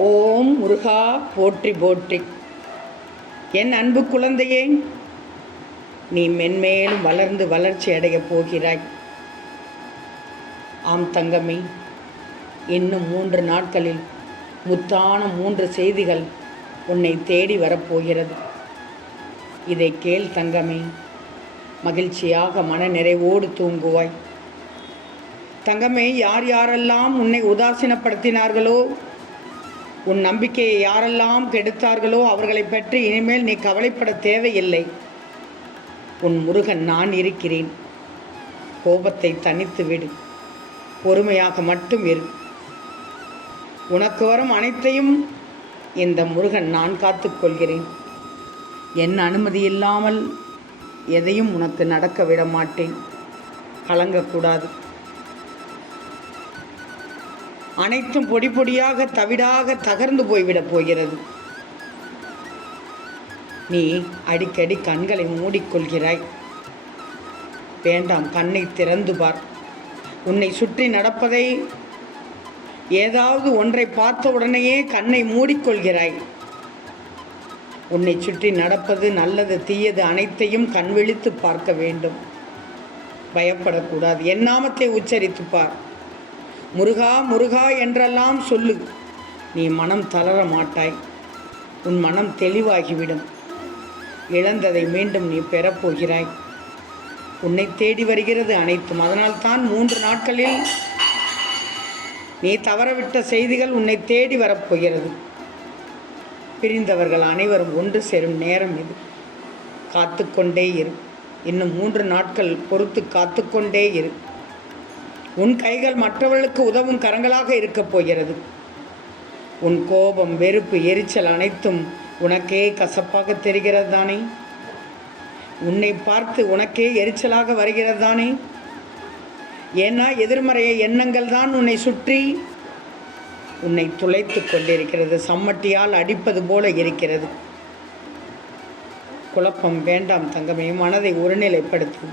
ஓம் முருகா போற்றி போற்றி. என் அன்பு குழந்தையே, நீ மென்மேலும் வளர்ந்து வளர்ச்சி அடையப் போகிறாய். ஆம் தங்கமே, இன்னும் 3 நாட்களில் முத்தான 3 செய்திகள் உன்னை தேடி வரப்போகிறது. இதை கேள் தங்கமே, மகிழ்ச்சியாக மன நிறைவோடு தூங்குவாய். தங்கமே, யார் யாரெல்லாம் உன்னை உதாசீனப்படுத்தினார்களோ, உன் நம்பிக்கையை யாரெல்லாம் கெடுத்தார்களோ அவர்களை பற்றி இனிமேல் நீ கவலைப்பட தேவையில்லை. உன் முருகன் நான் இருக்கிறேன். கோபத்தை தனித்து விடு, பொறுமையாக மட்டும் இரு. உனக்கு வரும் அனைத்தையும் இந்த முருகன் நான் காத்துக்கொள்கிறேன். என் அனுமதி இல்லாமல் எதையும் உனக்கு நடக்க விட மாட்டேன். கலங்கக்கூடாது. அனைத்தும் பொடி பொடியாக தவிடாக தகர்ந்து போய்விடப் போகிறது. நீ அடிக்கடி கண்களை மூடிக்கொள்கிறாய். வேண்டாம், கண்ணை திறந்து பார். உன்னை சுற்றி நடப்பதை ஏதாவது ஒன்றை பார்த்த உடனேயே கண்ணை மூடிக்கொள்கிறாய். உன்னை சுற்றி நடப்பது நல்லது தீயது அனைத்தையும் கண் விழித்து பார்க்க வேண்டும். பயப்படக்கூடாது. என் நாமத்தை உச்சரித்து பார். முருகா முருகா என்றெல்லாம் சொல்லு. நீ மனம் தளர மாட்டாய். உன் மனம் தெளிவாகிவிடும். இழந்ததை மீண்டும் நீ பெறப்போகிறாய். உன்னை தேடி வருகிறது அனைத்தும். அதனால்தான் 3 நாட்களில் நீ தவறவிட்ட செய்திகள் உன்னை தேடி வரப்போகிறது. பிரிந்தவர்கள் அனைவரும் ஒன்று சேரும் நேரம் இது. காத்துக்கொண்டே இரு. இன்னும் 3 நாட்கள் பொறுத்து காத்துக்கொண்டே இரு. உன் கைகள் மற்றவர்களுக்கு உதவும் கரங்களாக இருக்கப் போகிறது. உன் கோபம், வெறுப்பு, எரிச்சல் அனைத்தும் உனக்கே கசப்பாக தெரிகிறது தானே? உன்னை பார்த்து உனக்கே எரிச்சலாக வருகிறது தானே? ஏன்னா எதிர்மறைய எண்ணங்கள் தான் உன்னை சுற்றி உன்னை துளைத்து கொண்டிருக்கிறது. சம்மட்டியால் அடிப்பது போல இருக்கிறது. குழப்பம் வேண்டாம் தங்கமே. மனதை ஒருநிலைப்படுத்து.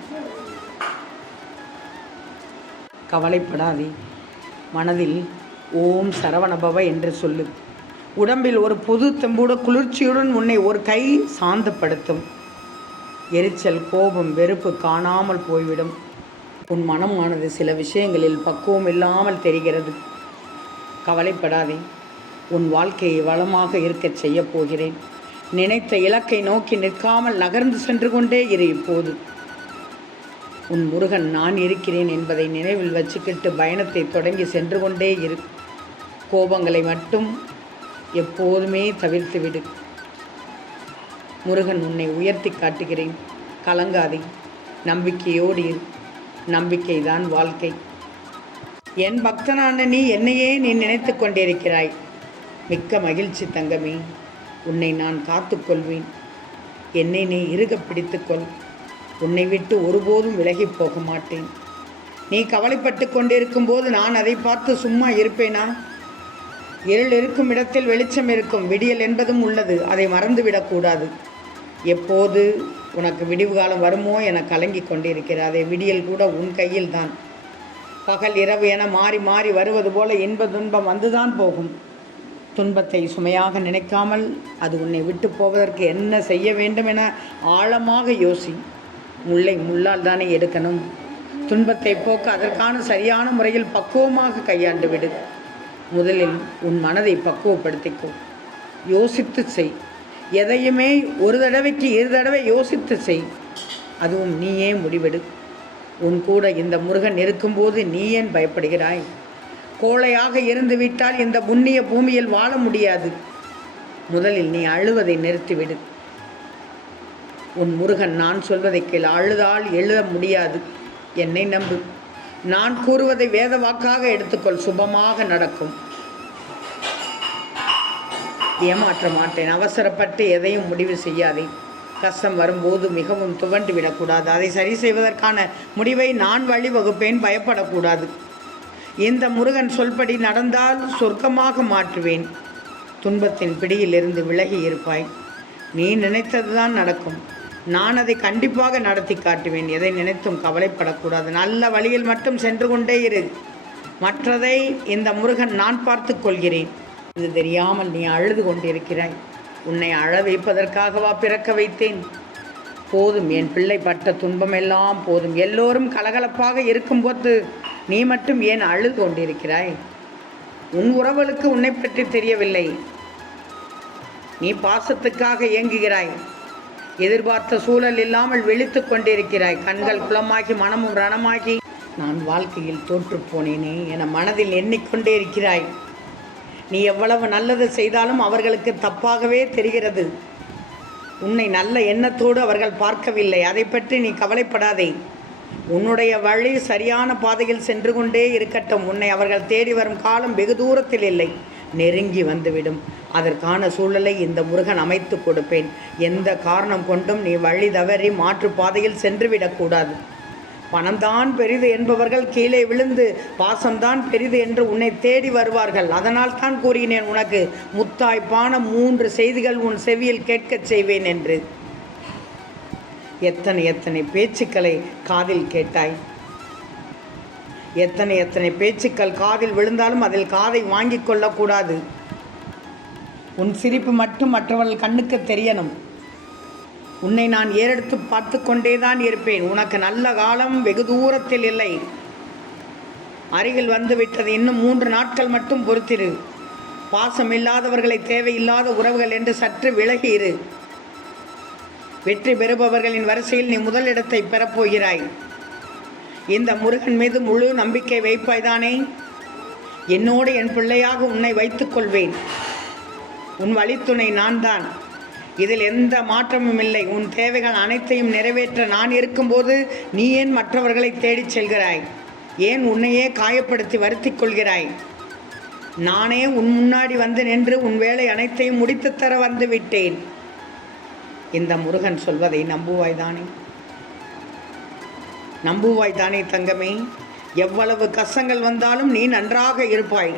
கவலைப்படாதே. மனதில் ஓம் சரவணபவ என்று சொல்லு. உடம்பில் ஒரு புது தெம்புட குளிர்ச்சியுடன் உன்னை ஒரு கை சாந்தப்படுத்தும். எரிச்சல், கோபம், வெறுப்பு காணாமல் போய்விடும். உன் மனமானது சில விஷயங்களில் பக்குவம் இல்லாமல் தெரிகிறது. கவலைப்படாதே. உன் வாழ்க்கையை வளமாக இருக்கச் செய்ய போகிறேன். நினைத்த இலக்கை நோக்கி நிற்காமல் நகர்ந்து சென்று கொண்டே இரு. இப்போது உன் முருகன் நான் இருக்கிறேன் என்பதை நினைவில் வச்சுக்கிட்டு பயணத்தை தொடங்கி சென்று கொண்டே இரு. கோபங்களை மட்டும் எப்போதுமே தவிர்த்து விடு. முருகன் உன்னை உயர்த்தி காட்டுகிறேன். கலங்காதே. நம்பிக்கையோடு இரு. நம்பிக்கைதான் வாழ்க்கை. என் பக்தனான நீ என்னையே நீ நினைத்து கொண்டிருக்கிறாய். மிக்க மகிழ்ச்சி தங்கமே. உன்னை நான் காத்துக்கொள்வேன். என்னை நீ இறுக பிடித்துக்கொள். உன்னை விட்டு ஒருபோதும் விலகி போக மாட்டேன். நீ கவலைப்பட்டு கொண்டிருக்கும் போது நான் அதை பார்த்து சும்மா இருப்பேனா? இருள் இருக்கும் இடத்தில் வெளிச்சம் இருக்கும். விடியல் என்பதும் உள்ளது. அதை மறந்துவிடக்கூடாது. எப்போது உனக்கு விடிவு காலம் வருமோ என கலங்கி கொண்டிருக்கிறாதே. விடியல் கூட உன் கையில் தான். பகல் இரவு என மாறி மாறி வருவது போல இன்ப துன்பம் வந்துதான் போகும். துன்பத்தை சுமையாக நினைக்காமல் அது உன்னை விட்டு போவதற்கு என்ன செய்ய வேண்டும் என ஆழமாக யோசி. முல்லை முள்ளால் தானே எடுக்கணும். துன்பத்தை போக்க அதற்கான சரியான முறையில் பக்குவமாக கையாண்டு விடு. முதலில் உன் மனதை பக்குவப்படுத்திக்கோ. யோசித்து செய். எதையுமே ஒரு தடவைக்கு 2 தடவை யோசித்து செய். அதுவும் நீயே முடிவெடு. உன் கூட இந்த முருகன் இருக்கும்போது நீ ஏன் பயப்படுகிறாய்? கோழையாக இருந்து விட்டால் இந்த புண்ணிய பூமியில் வாழ முடியாது. முதலில் நீ அழுவதை நிறுத்திவிடு. உன் முருகன் நான் சொல்வதை கேள். அழுதால் எழுத முடியாது. என்னை நம்பு. நான் கூறுவதை வேத வாக்காக எடுத்துக்கொள். சுபமாக நடக்கும். ஏமாற்ற மாட்டேன். அவசரப்பட்டு எதையும் முடிவு செய்யாதே. கஷ்டம் வரும்போது மிகவும் துவண்டு விடக்கூடாது. அதை சரி செய்வதற்கான முடிவை நான் வழிவகுப்பேன். பயப்படக்கூடாது. இந்த முருகன் சொல்படி நடந்தால் சொர்க்கமாக மாற்றுவேன். துன்பத்தின் பிடியிலிருந்து விலகி இருப்பாய். நீ நினைத்தது தான் நடக்கும். நான் அதை கண்டிப்பாக நடத்தி காட்டுவேன். எதை நினைத்தும் கவலைப்படக்கூடாது. நல்ல வழியில் மட்டும் சென்று கொண்டே இரு. மற்றதை இந்த முருகன் நான் பார்த்து கொள்கிறேன். இது தெரியாமல் நீ அழுது கொண்டிருக்கிறாய். உன்னை அழ வைப்பதற்காகவா பிறக்க வைத்தேன்? போதும், என் பிள்ளை பட்ட துன்பமெல்லாம் போதும். எல்லோரும் கலகலப்பாக இருக்கும்போது நீ மட்டும் ஏன் அழுது கொண்டிருக்கிறாய்? உன் உறவுகளுக்கு உன்னை பற்றி தெரியவில்லை. நீ பாசத்துக்காக இயங்குகிறாய். எதிர்பார்த்த சூழல் இல்லாமல் விழித்து கொண்டிருக்கிறாய். கண்கள் குளமாகி மனமும் ரணமாகி நான் வாழ்க்கையில் தோற்றுப்போனேனே என மனதில் எண்ணிக்கொண்டே இருக்கிறாய். நீ எவ்வளவு நல்லது செய்தாலும் அவர்களுக்கு தப்பாகவே தெரிகிறது. உன்னை நல்ல எண்ணத்தோடு அவர்கள் பார்க்கவில்லை. அதை பற்றி நீ கவலைப்படாதே. உன்னுடைய வழி சரியான பாதையில் சென்று கொண்டே இருக்கட்டும். உன்னை அவர்கள் தேடி வரும் காலம் வெகு தூரத்தில் இல்லை, நெருங்கி வந்துவிடும். அதற்கான சூழலை இந்த முருகன் அமைத்து கொடுப்பேன். எந்த காரணம் கொண்டும் நீ வழி தவறி மாற்று பாதையில் சென்றுவிடக்கூடாது. பணம்தான் பெரிது என்பவர்கள் கீழே விழுந்து பாசம்தான் பெரிது என்று உன்னை தேடி வருவார்கள். அதனால் தான் கூறினேன் உனக்கு முத்தாய்ப்பான 3 செய்திகள் உன் செவியில் கேட்கச் செய்வேன் என்று. எத்தனை எத்தனை பேச்சுக்களை காதில் கேட்டாய். எத்தனை எத்தனை பேச்சுக்கள் காதில் விழுந்தாலும் அதில் காதை வாங்கி கொள்ளக்கூடாது. உன் சிரிப்பு மட்டும் மற்றவர்கள் கண்ணுக்கு தெரியணும். உன்னை நான் ஏறெடுத்து பார்த்து கொண்டே தான் இருப்பேன். உனக்கு நல்ல காலம் வெகு தூரத்தில் இல்லை, அருகில் வந்து விட்டது. இன்னும் 3 நாட்கள் மட்டும் பொறுத்திரு. பாசம் இல்லாதவர்களை தேவையில்லாத உறவுகள் என்று சற்று விலகி இரு. வெற்றி பெறுபவர்களின் வரிசையில் நீ முதலிடத்தை பெறப்போகிறாய். இந்த முருகன் மீது முழு நம்பிக்கை வைப்பாய்தானே? என்னோடு என் பிள்ளையாக உன்னை வைத்துக்கொள்வேன். உன் வழித்துணை நான் தான். இதில் எந்த மாற்றமும் இல்லை. உன் தேவைகள் அனைத்தையும் நிறைவேற்ற நான் இருக்கும்போது நீ ஏன் மற்றவர்களை தேடிச் செல்கிறாய்? ஏன் உன்னையே காயப்படுத்தி வருத்தி கொள்கிறாய்? நானே உன் முன்னாடி வந்து நின்று உன் வேலை அனைத்தையும் முடித்து தர வந்து விட்டேன். இந்த முருகன் சொல்வதை நம்புவாய்தானே? நம்புவாய்தானே தங்கமே? எவ்வளவு கஷ்டங்கள் வந்தாலும் நீ நன்றாக இருப்பாய்.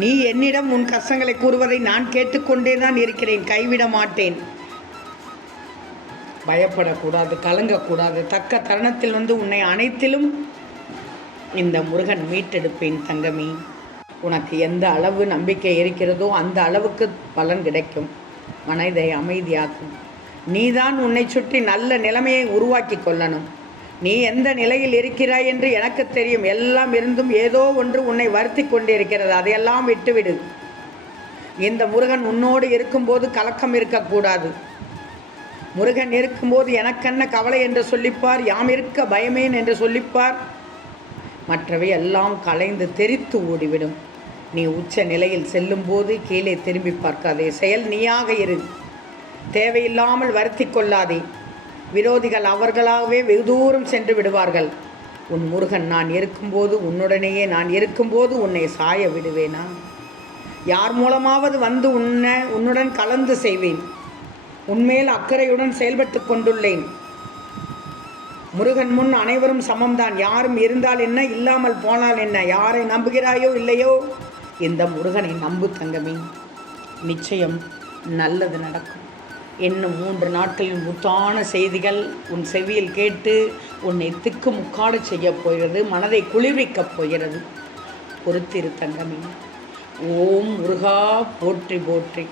நீ என்னிடம் உன் கஷ்டங்களை கூறுவதை நான் கேட்டுக்கொண்டே தான் இருக்கிறேன். கைவிட மாட்டேன். பயப்படக்கூடாது, கலங்கக்கூடாது. தக்க தருணத்தில் வந்து உன்னை அனைத்திலும் இந்த முருகன் மீட்டெடுப்பேன் தங்கமே. உனக்கு எந்த அளவு நம்பிக்கை இருக்கிறதோ அந்த அளவுக்கு பலன் கிடைக்கும். மனதை அமைதியாக்கும். நீதான் உன்னை சுற்றி நல்ல நிலைமையை உருவாக்கி கொள்ளணும். நீ எந்த நிலையில் இருக்கிறாய் என்று எனக்கு தெரியும். எல்லாம் இருந்தும் ஏதோ ஒன்று உன்னை வருத்தி கொண்டிருக்கிறது. அதையெல்லாம் விட்டுவிடு. இந்த முருகன் உன்னோடு இருக்கும்போது கலக்கம் இருக்கக்கூடாது. முருகன் இருக்கும்போது எனக்கென்ன கவலை என்று சொல்லிப்பார். யாம் இருக்க பயமேன் என்று சொல்லிப்பார். மற்றவை எல்லாம் கலைந்து தெரித்து ஓடிவிடும். நீ உச்ச நிலையில் செல்லும்போது கீழே திரும்பி பார்க்காதே. செயல் நீயாக இரு. தேவையில்லாமல் வருத்தி கொள்ளாதே. விரோதிகள் அவர்களாகவே வெகு தூரம் சென்று விடுவார்கள். உன் முருகன் நான் இருக்கும்போது, உன்னுடனேயே நான் இருக்கும்போது உன்னை சாய விடுவேனா? யார் மூலமாவது வந்து உன்னுடன் கலந்து செய்வேன். உன்மேல் அக்கறையுடன் செயல்பட்டு கொண்டுள்ளேன். முருகன் முன் அனைவரும் சமம்தான். யாரும் இருந்தால் என்ன, இல்லாமல் போனால் என்ன? யாரை நம்புகிறாயோ இல்லையோ, இந்த முருகனை நம்பு தங்கமே. நிச்சயம் நல்லது நடக்கும். இன்னும் 3 நாட்களில் முத்தான செய்திகள் உன் செவியில் கேட்டு உன்னை திக்கு முக்காடு செய்யப் போகிறது. மனதை குளிர்விக்கப் போகிறது. பொறுத்திரு தங்கமே. ஓம் முருகா போற்றி போற்றி.